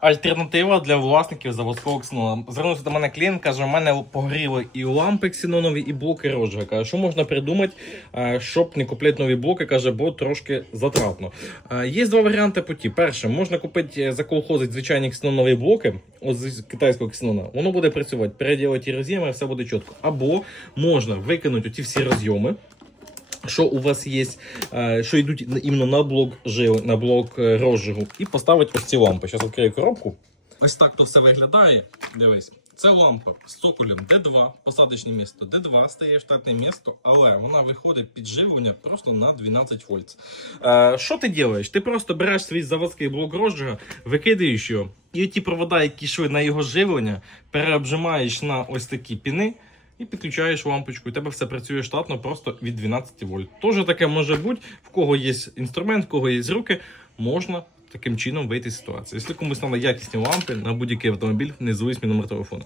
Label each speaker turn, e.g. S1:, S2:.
S1: Альтернатива для власників заводського ксенона. Звернувся до мене клієнт, каже, у мене погоріли і лампи ксенонові, і блоки розжига. Каже, що можна придумати, е, щоб не купляти нові блоки, каже, бо трошки затратно. Е, Є два варіанти путі. Перше, можна купити е, заколхозить звичайні ксенонові блоки от з китайського ксенона. Воно буде працювати, переділити роз'єми, все буде чітко. Або можна викинути ті всі розйоми. Що у вас є, е, що йдуть на- іменно на блок жили, на блок е, розжигу, і поставити ось ці лампи. Зараз відкрию коробку. Ось так то все виглядає. Дивись, це лампа з цоколем D2, посадочне місто D2 стає штатне місто, але вона виходить під живлення просто на 12 вольт. Е, що ти робиш? Ти просто береш свій заводський блок розжига, викидаєш його, і ті провода, які йшли на його живлення, переобжимаєш на ось такі піни. І підключаєш лампочку, і тебе все працює штатно просто від 12 вольт. Тоже таке може бути, в кого є інструмент, в кого є руки, можна таким чином вийти з ситуації. Якщо комусь треба якісні лампи на будь-який автомобіль, не звись мій номер телефону.